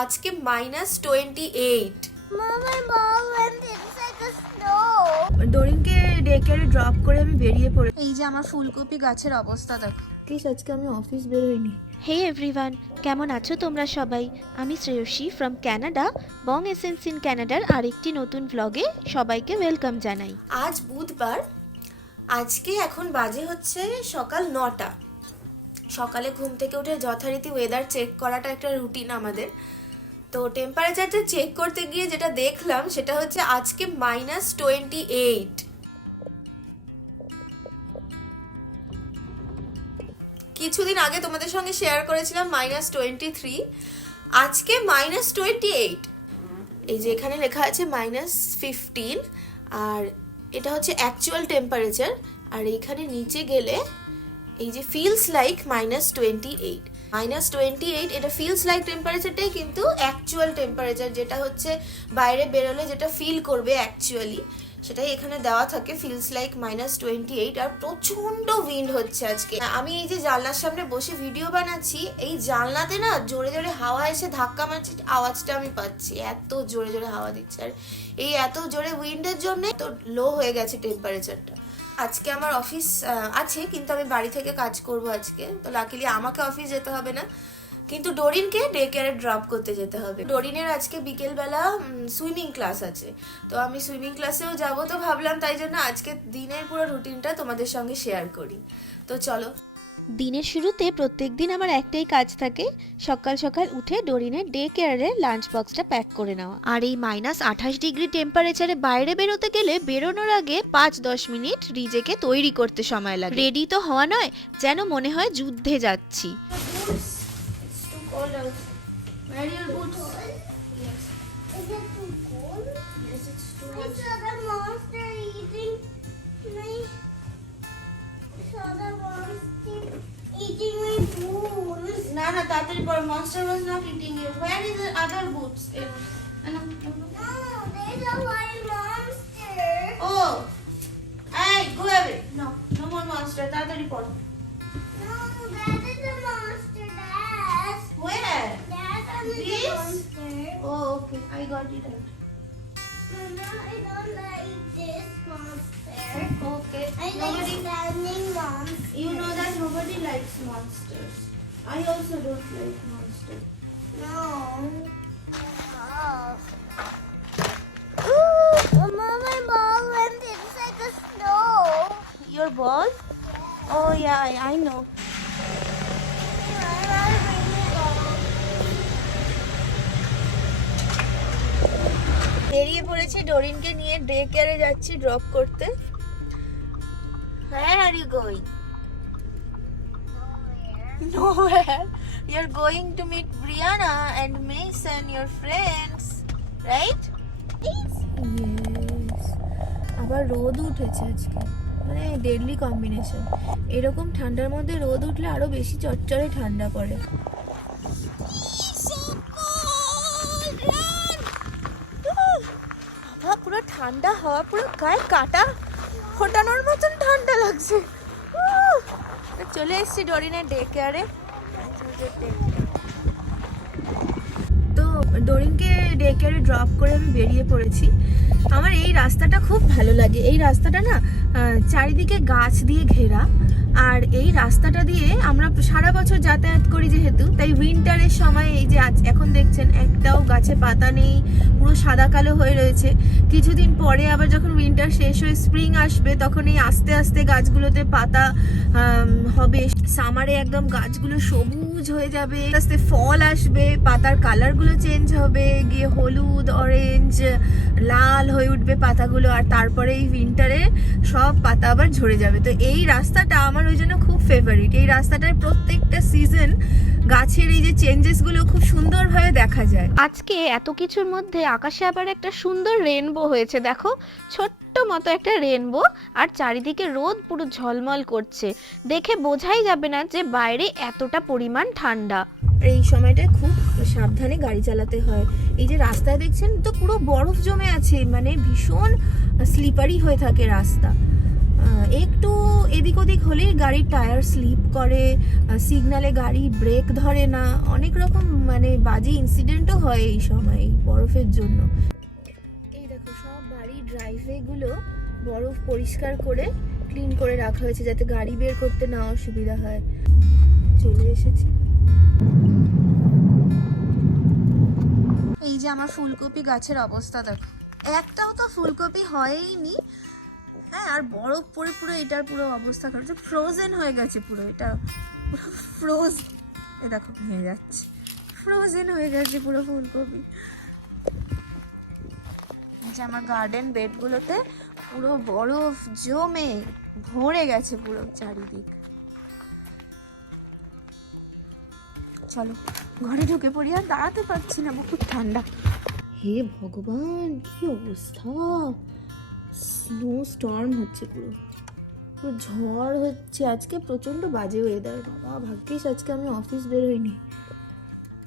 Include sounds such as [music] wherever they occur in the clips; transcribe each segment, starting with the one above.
আজকে minus twenty eight Mom, my ball went inside the snow. ডোরিনকে day কেয়ারে drop করে আমি বেরিয়ে পড়ে এই যে আমার ফুলকপি গাছের অবস্থা দেখো। প্লিজ আজকে আমি অফিস বেরোইনি। হে এভরিওয়ান কেমন আছো তোমরা সবাই? আমি Shreyasi from Canada Bong essence in ক্যানাডার আরেকটি নতুন ব্লগে সবাইকে ওয়েলকাম জানাই। আজ বুধবার আজকে এখন বাজে হচ্ছে সকাল নটা। সকালে ঘুম থেকে উঠে যথারীতি ওয়েদার চেক করাটা একটা রুটিন আমাদের। তো টেম্পারেচারটা চেক করতে গিয়ে যেটা দেখলাম, সেটা হচ্ছে আজকে মাইনাস টোয়েন্টি এইট কিছুদিন আগে তোমাদের সঙ্গে শেয়ার করেছিলাম মাইনাস টোয়েন্টি থ্রি আজকে মাইনাস টোয়েন্টি এইট এই যে এখানে লেখা আছে মাইনাস ফিফটিন আর এটা হচ্ছে অ্যাকচুয়াল টেম্পারেচার আর এইখানে নিচে গেলে এই যে feels like minus twenty eight minus twenty eight এটা ফিলস লাইক টেম্পারেচারটাই কিন্তু অ্যাকচুয়াল টেম্পারেচার যেটা হচ্ছে বাইরে বেরোলে যেটা ফিল করবে অ্যাকচুয়ালি সেটাই এখানে দেওয়া থাকে feels like minus twenty eight আর প্রচণ্ড উইন্ড হচ্ছে আজকে। আমি এই যে জানলার সামনে বসে ভিডিও বানাচ্ছি, এই জানলাতে না জোরে জোরে হাওয়া এসে ধাক্কা মারছে, আওয়াজটা আমি পাচ্ছি, এত জোরে জোরে হাওয়া দিচ্ছে। আর এই এত জোরে উইন্ডের জন্য তো লো হয়ে গেছে টেম্পারেচারটা আজকে আমার অফিস আছে, কিন্তু আমি বাড়ি থেকে কাজ করব আজকে। তো লাকিলি আমাকে অফিস যেতে হবে না। কিন্তু ডোরিনকে ডে কেয়ারে ড্রপ করতে যেতে হবে। ডোরিনের আজকে বিকেলবেলা সুইমিং ক্লাস আছে। তো আমি সুইমিং ক্লাসেও যাব। তো ভাবলাম তাই জন্য আজকে দিনের পুরো রুটিনটা তোমাদের সঙ্গে শেয়ার করি। তো চলো। দিনের শুরুতে প্রত্যেক দিন আমার একটাই কাজ থাকে সকাল সকাল উঠে ডোরিনের ডে কেয়ারের লাঞ্চ বক্সটা প্যাক করে নেওয়া। আর এই মাইনাস আঠাশ ডিগ্রি টেম্পারেচারে বাইরে বেরোতে গেলে বেরোনোর আগে পাঁচ দশ মিনিট রিজেকে তৈরি করতে সময় লাগে। রেডি তো হওয়া নয় যেন মনে হয় যুদ্ধে যাচ্ছি। Is it eating my boots. না না তাড়াতাড়ি পর monster was not eating you where is other boots No, there's a white monster. ও এই go away no no more monster তাড়াতাড়ি পড় No, that is a monster. Dad. Where Dad, that is This? a monster. Oh okay I got it out Mama, I don't like this monster. Okay I like standing monster. You know that nobody likes monsters. I also don't like monsters. No. [gasps] Ooh, Mama, my ball went inside the snow. Your ball? Oh yeah, I, I know. বেরিয়ে পড়েছি ডোরিনকে নিয়ে day কেয়ারে যাচ্ছি drop করতে Where are you going? Nowhere. You're going to meet Brianna and Mason, your friends, right? Yes. আবার রোদ উঠেছে আজকে মানে ডেডলি কম্বিনেশন এরকম ঠান্ডার মধ্যে রোদ উঠলে আরও বেশি চটচড়ে ঠান্ডা পড়ে ঠান্ডা হাওয়া পুরো গায়ে কাটা। ফোটানোর মতন ঠান্ডা লাগছে। চলে এসেছি ডরিনের ডে কেয়ারে তো ডোরিনকে ডে কেয়ারে ড্রপ করে আমি বেরিয়ে পড়েছি। আমার এই রাস্তাটা খুব ভালো লাগে। এই রাস্তাটা না চারিদিকে গাছ দিয়ে ঘেরা। আর এই রাস্তাটা দিয়ে আমরা সারা বছর যাতায়াত করি যেহেতু, তাই উইন্টারের সময় এই যে আজ এখন দেখছেন, একটাও গাছে পাতা নেই, পুরো সাদা কালো হয়ে রয়েছে। কিছুদিন পরে আবার যখন উইন্টার শেষ হয়ে স্প্রিং আসবে, তখন এই আস্তে আস্তে গাছগুলোতে পাতা হবে। সামারে একদম গাছগুলো সবুজ হয়ে যাবে আস্তে ফল আসবে, পাতার কালারগুলো চেঞ্জ হবে, গিয়ে হলুদ অরেঞ্জ লাল হয়ে উঠবে পাতাগুলো, আর তারপরে এই উইন্টারে সব পাতা আবার ঝরে যাবে। তো এই রাস্তাটা আমার ওই জন্য খুব ফেভারিট এই রাস্তাটায় প্রত্যেকটা সিজন গাছের এই যে চেঞ্জেসগুলো খুব সুন্দরভাবে দেখা যায়। আজকে এত কিছুর মধ্যে আকাশে আবার একটা সুন্দর রেনবো হয়েছে, দেখো। ছোট্ট মতো একটা রেনবো আর চারিদিকে রোদ পুরো ঝলমল করছে। দেখে বোঝাই যাবে না যে বাইরে এতটা পরিমাণ ঠান্ডা। এই সময়টায় খুব সাবধানে গাড়ি চালাতে হয়। এই যে রাস্তায় দেখছেন তো পুরো বরফ জমে আছে মানে ভীষণ স্লিপারি হয়ে থাকে রাস্তা। একটু এদিক ওদিক হলেই গাড়ির টায়ার স্লিপ করে সিগনালে গাড়ি ব্রেক ধরে না। অনেক রকম মানে বাজে ইনসিডেন্টও হয় এই সময় বরফের জন্য। সব বাড়ির ড্রাইভওয়েগুলো বরফ পরিষ্কার করে ক্লিন করে রাখা হয়েছে যাতে গাড়ি বের করতে না অসুবিধা হয়। চলে এসেছি। এই যে আমার ফুলকপি গাছের অবস্থা দেখো। একটাও তো ফুলকপি হয়ইনি। হ্যাঁ আর বরফ পড়ে পুরো এটার পুরো অবস্থা খারাপ। ফ্রোজেন হয়ে গেছে পুরো এটা। পুরো ফ্রোজ এ দেখো, ভেঙে যাচ্ছে। ফ্রোজেন হয়ে গেছে পুরো ফুলকপি। যে আমার গার্ডেন বেডগুলোতে পুরো বরফ জমে ভরে গেছে পুরো চারিদিক। চলো, ঘরে ঢুকে পড়ি আর দাঁড়াতে পারছি না বহুত ঠান্ডা। হে ভগবান, কি অবস্থা? স্নো স্টর্ম হচ্ছে পুরো। পুরো ঝড় হচ্ছে, আজকে প্রচণ্ড বাজে ওয়েদার বাবা, ভাগ্যিস আজকে আমি অফিস বের হইনি।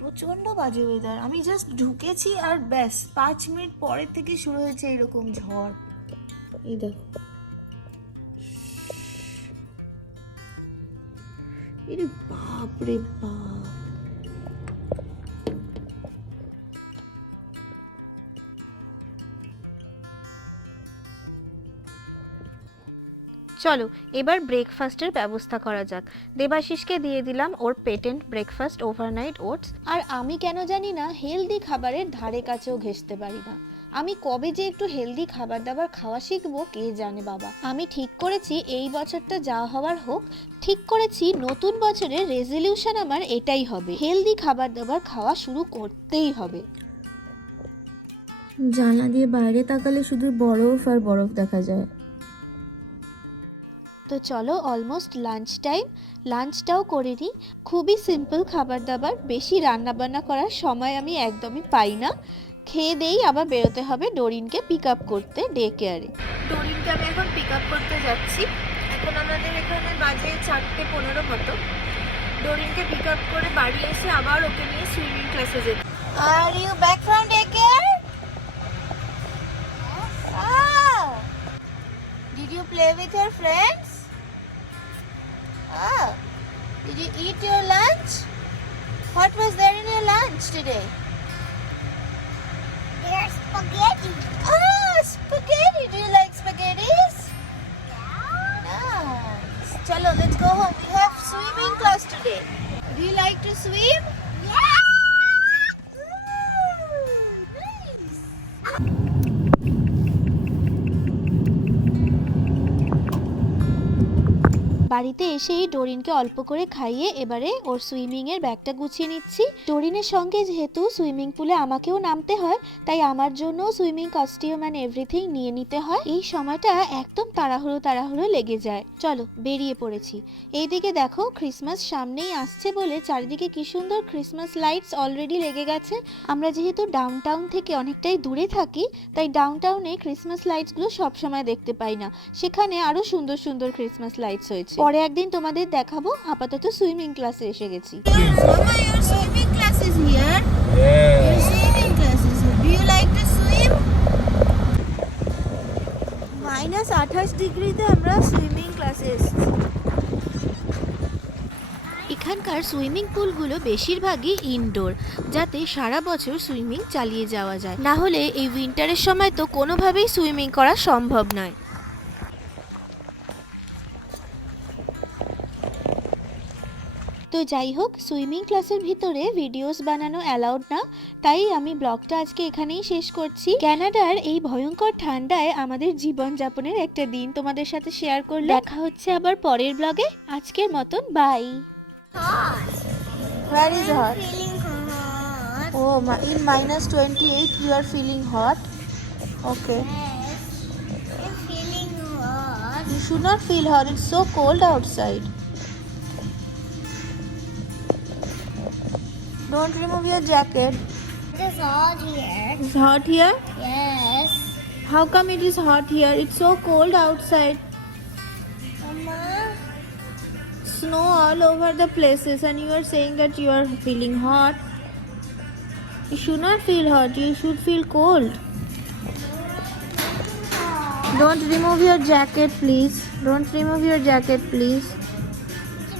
প্রচণ্ড বাজে ওয়েদার আমি জাস্ট ঢুকেছি আর ব্যাস, পাঁচ মিনিট পরের থেকে শুরু হয়েছে এরকম ঝড়। এই দেখো। বাপরে বাপ। চলো, এবার ব্রেকফাস্টের ব্যবস্থা করা যাক। দেবাশিসকে দিয়ে দিলাম ওর পেটেন্ট ব্রেকফাস্ট ওভারনাইট ওটস আর আমি কেন জানি না হেলদি খাবারের ধারে কাছেও ঘেসতে পারি না। আমি কবে যে একটু হেলদি খাবার দাবার খাওয়া শিখব, কে জানে বাবা। আমি ঠিক করেছি এই বছরটা যা হওয়ার হোক, ঠিক করেছি নতুন বছরের রেজলিউশন আমার এটাই হবে। হেলদি খাবার দাবার খাওয়া শুরু করতেই হবে। জানলা দিয়ে বাইরে তাকালে শুধু বরফ আর বরফ দেখা যায়। তো চলো অলমোস্ট লাঞ্চ টাইম লাঞ্চটাও করে নিই। খুবই সিম্পল খাবার দাবার বেশি রান্না বান্না করার সময় আমি একদমই পাই না। খেয়ে দেই আবার বেরোতে হবে ডোরিনকে পিক আপ করতে ডে কেয়ারে ডোরিনকে আমি এখন পিক আপ করতে যাচ্ছি। এখন আমাদের এখানে বাজে চারটে পনেরো মতো। ডোরিনকে পিক আপ করে বাড়ি এসে আবার ওকে নিয়ে সুইমিং ক্লাসে যেতে Are you back from daycare? Oh. Did you play with your friends? Eat your lunch? What was there in your lunch today? There's spaghetti. Oh, spaghetti. Do you like spaghettis? Yeah. Nice. Chalo, let's go home. We have swimming class today. Do you like to swim? বাড়িতে এসেই ডোরিনকে অল্প করে খাইয়ে এবারে ওর swimming এর ব্যাগটা গুছিয়ে নিচ্ছি। ডোরিনের সঙ্গে যেহেতু সুইমিং পুলে আমাকেও নামতে হয়, তাই আমার জন্য সুইমিং কস্টিউম অ্যান্ড এভরিথিং নিয়ে নিতে হয়। এই সময়টা একদম তাড়াহুড়ো তাড়াহুড়ো লেগে যায়। চলো, বেরিয়ে পড়েছি। এইদিকে দেখো ক্রিসমাস সামনেই আসছে বলে চারিদিকে কি সুন্দর ক্রিসমাস লাইটস অলরেডি লেগে গেছে। আমরা যেহেতু ডাউন টাউন থেকে অনেকটাই দূরে থাকি, তাই ডাউন টাউনে ক্রিসমাস লাইটসগুলো সবসময় দেখতে পাই না। সেখানে আরও সুন্দর সুন্দর ক্রিসমাস লাইটস হয়েছে। পরে একদিন তোমাদের দেখাবো আপাতত সুইমিং ক্লাসে এসে গেছি? মাইনাস আঠাশ ডিগ্রিতে আমরা সুইমিং ক্লাসে এসেছি। এখানকার সুইমিং পুলগুলো বেশিরভাগই ইনডোর যাতে সারা বছর সুইমিং চালিয়ে যাওয়া যায়। না হলে এই উইন্টারের সময় তো কোনোভাবেই সুইমিং করা সম্ভব নয়। তো যাই হোক সুইমিং ক্লাসের ভিতরে ভিডিওস বানানো অ্যালাউড না তাই আমি ব্লগটা আজকে এখানেই শেষ করছি ক্যানাডার এই ভয়ঙ্কর ঠান্ডায় আমাদের জীবনযাপনের একটা দিন তোমাদের সাথে শেয়ার করলে দেখা হচ্ছে আবার পরের ব্লগে আজকের মতন bye Hot. Where is hot? Oh, in minus 28 you are feeling hot. Okay. Yes. I'm feeling hot. You should not feel hot. It's so cold outside. Don't remove your jacket. It is hot here. It's hot here. Yes. How come it is hot here? It's so cold outside. Mama. Snow all over the places, and you are saying that you are feeling hot. You should not feel hot. You should feel cold. Don't remove your jacket, please. Don't remove your jacket, please.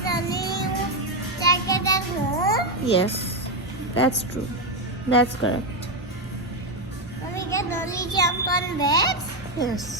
Can only jacket at home. Yes, that's true. That's correct. We can only jump on beds. Yes.